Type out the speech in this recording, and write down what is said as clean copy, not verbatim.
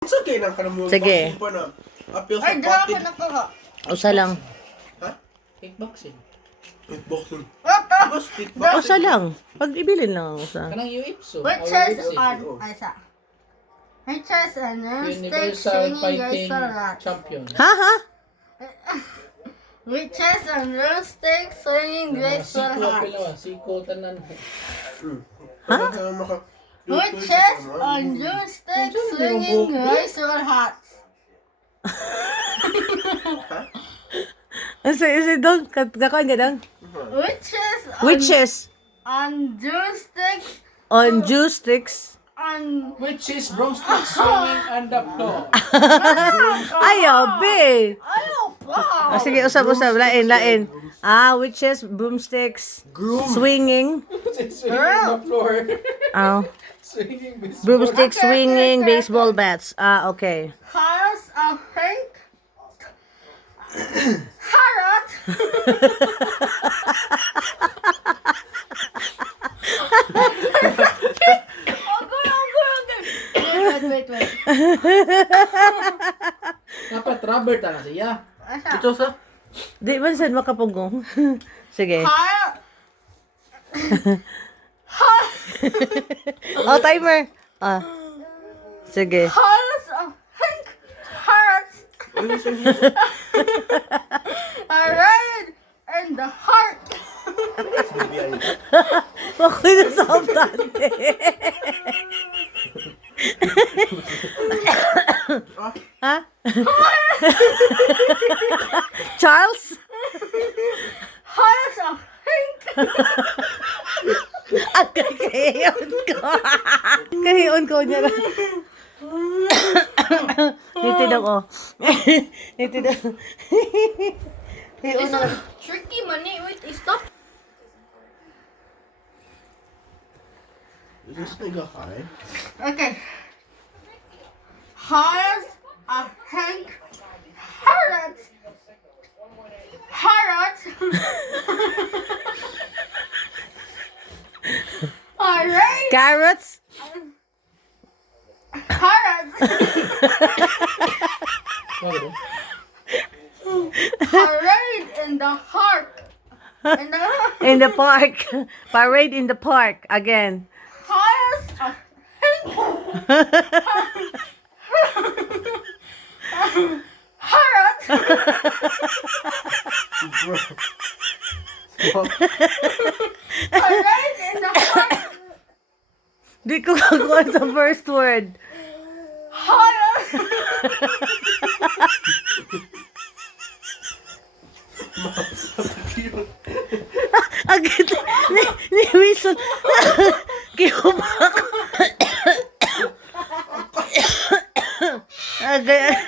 Sige na ka mo. Sige. Pa na. Apil sa Ay, dala ka patid. na ko ha. Usa lang. Ha? Kickboxing. Kickboxing. Ito! Mas kickboxing. Usa lang. Pag ibilin lang ang usa. Kanang UIPSO. Which or is UFC. ay sa. Which is a stick Universal swinging Fighting restaurant. Champion. Ha ha? Which is a stick swinging Siko restaurant. pila, siko tanan. Ha? Which is a stick swinging restaurant. Isa doon. Kakuan ka doon. Which is Witches on sticks on juice sticks. on Which is broomstick swinging on the floor. Ayaw, be. ayaw pa. Sige, usap. Lain. Witches, broomsticks, swinging. Swinging on the floor. Oh. Swinging baseball. Broomsticks, swinging, baseball bats. Okay. Carrots a pink. Carrot. Okay. Wait. Dapat rubber ta na siya. Ito sa? Di ba saan makapugong? Sige. Carrot. Timer. Sige. Carrots a pink. Carrots. A red and the heart. Makoy na sa optante. Ha? Charles? Carrots a pink. Ang kahiyon ko. Kahiyon ko niya na. Nitid ako. Nitid ako. Kahiyon na. Tricky money. Wait, stop. Is this nigga high? Okay. Carrots a pink. Carrots. Carrots. A red. Carrots? Carrots. Wala. Parade in the heart. In the park. Parade in the park. Again. Carrots a pink. Carrots. Parade in the heart. Di ko kakuha sa first word. Carrots. Agad. Ni Wilson. Kihubak. Agad.